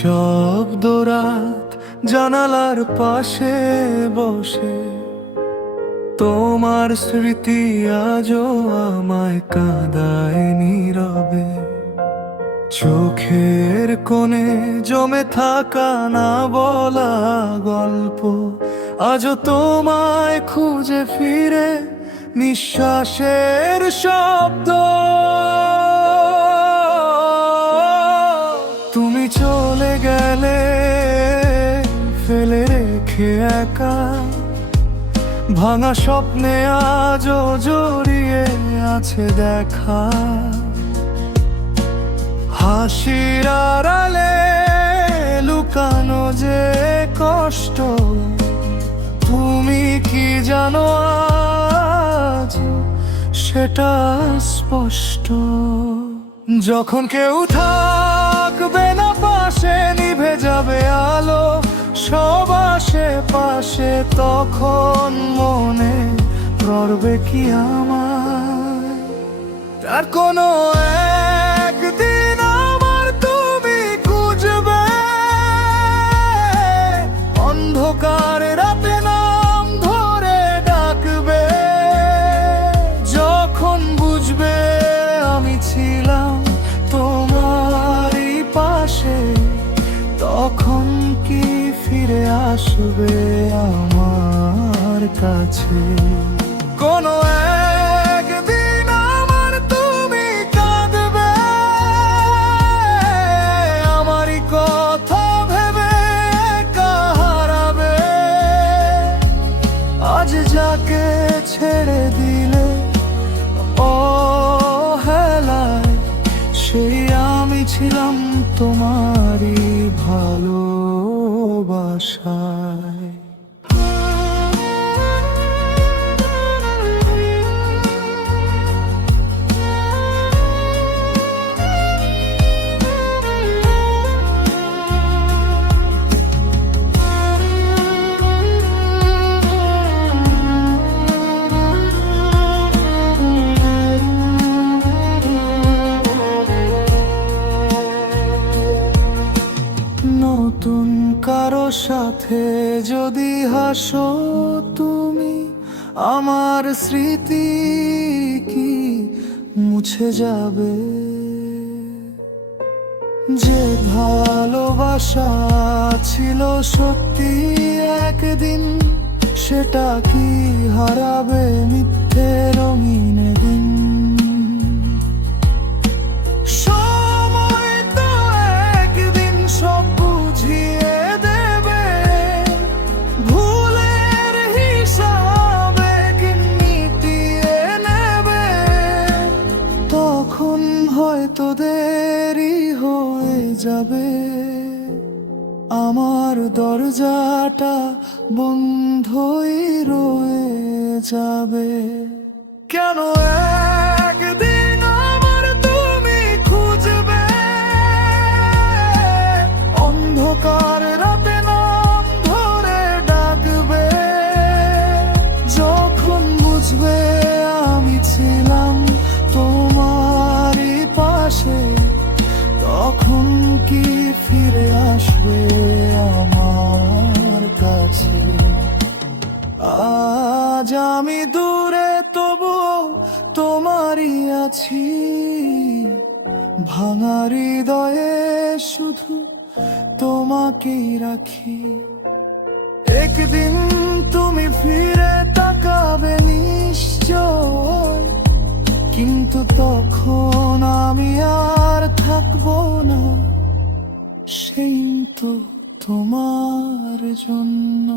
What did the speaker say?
নিঃশব্দ রাত জানালার পাশে বসে তোমার স্মৃতি আজও আমায় কাঁদায় নীরবে। চোখের কোণে জমে থাকা না বলা গল্প আজও তোমায় খুঁজে ফিরে নিঃশ্বাসের শব্দ। তুমি চলে গেলে ফেলে রেখে একা ভাঙা স্বপ্নে আজও জড়িয়ে আছে দেখা। হাসির আড়ালে লুকানো যে কষ্ট তুমি কি জানো আজ সেটা স্পষ্ট। যখন কেউ থাকবে না পাশে নিভে যাবে আলো সব আশেপাশে, তখন মনে করবে কি আমার তার কোনো একদিন আমার তুমি খুঁজবে। অন্ধকার রাতে নাম ধরে ডাকবে, যখন বুঝবে আমি ছিলাম তোমারই পাশে, তখন কি ফিরে আসবে আমার কাছে। কোনো একদিন আমার তুমি কাঁদবে, আমারই কথা ভেবে হারাবে। আজ যাকে ছেড়ে দিলে অবহেলায়, সেই আমি ছিলাম তোমারই ভালোবাসায়। নতুন কারো সাথে যদি হাসো তুমি, আমার স্মৃতি কি মুছে যাবে? যে ভালোবাসা ছিল সত্যি একদিন, সেটা কি হারাবে মিথ্যে রঙিন দিন? হয়তো দেরি হয়ে যাবে, আমার দরজাটা বন্ধই রয়ে যাবে। কেন একদিন আমার তুমি খুঁজবে? অন্ধকার রাতে নাম ধরে ডাকবে, যখন বুঝবে আমি ছিলাম তোমারই পাশে, তখন কি ফিরে আসবে আমার কাছে। আজ আমি দূরে তবুও তোমারই আছি, ভাঙা হৃদয়ে শুধু তোমাকেই রাখি। একদিন তুমি ফিরে তাকাবে নিশ্চয়, কিন্তু তখন আমি আর থাকবো না সেই তো তোমার জন্য।